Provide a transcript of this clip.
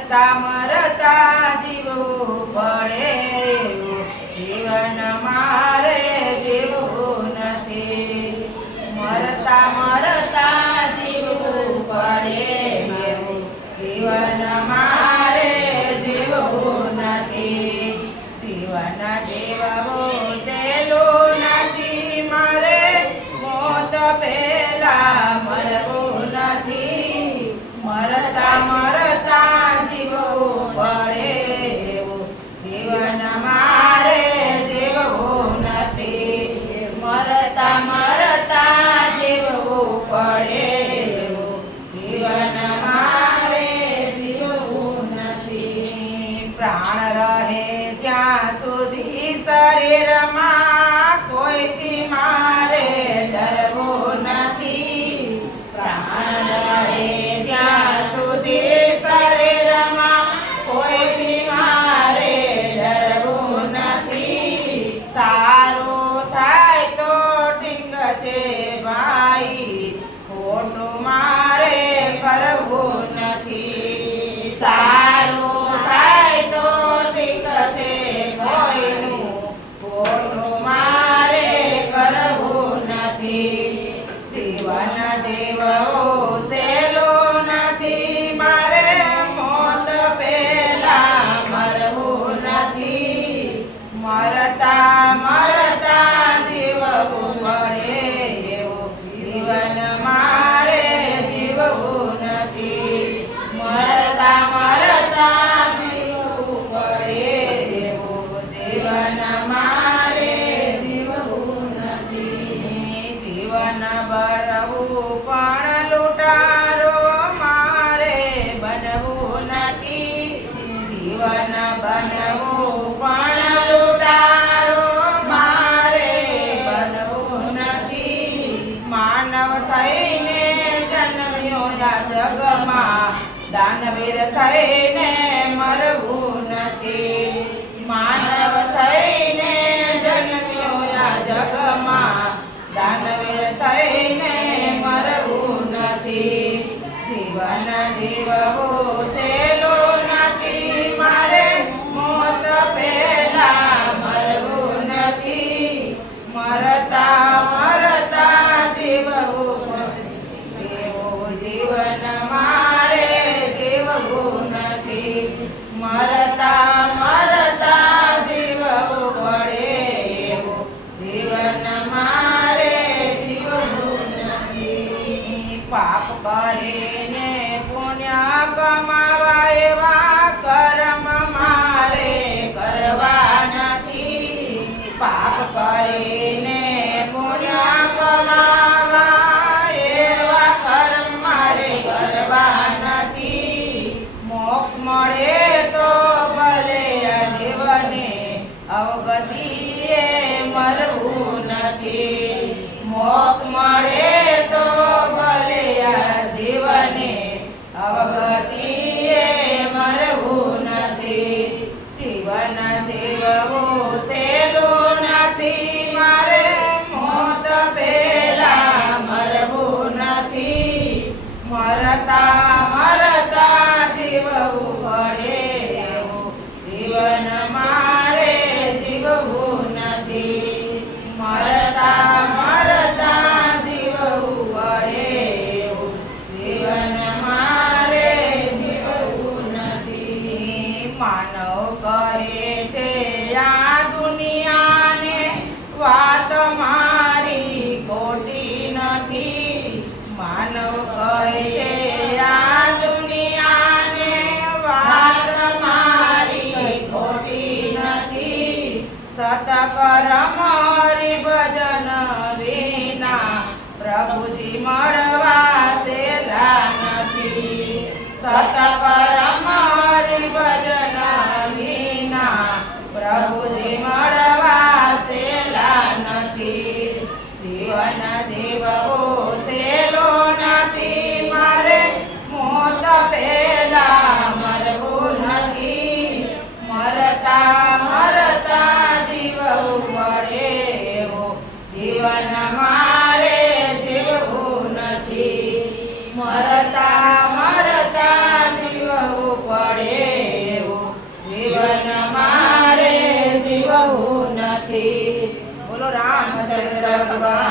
મરતા મરતા જીવવું પડે જીવન મારે મરતા મરતા પડે. જીવન મારે જીવવું નથી. પ્રાણ રહે ત્યાં સુધી શરીરમાં થઈને જન્મ્યો આ જગમાં. દાનવીર થઈને મરવું નથી. માનવ થઈને જન્મ્યો આ જગમાં. દાનવીર થઈને મરવું નથી. જીવન જીવવું છે. અવગતિએ મરવું નથી. મોક્ષ મળે તો ભલે નથી કહે છે, આ દુનિયાને વાત મારી ખોટી નથી. સત કરમ હરિ ભજન મળવા સેલા નથી. સત Serra da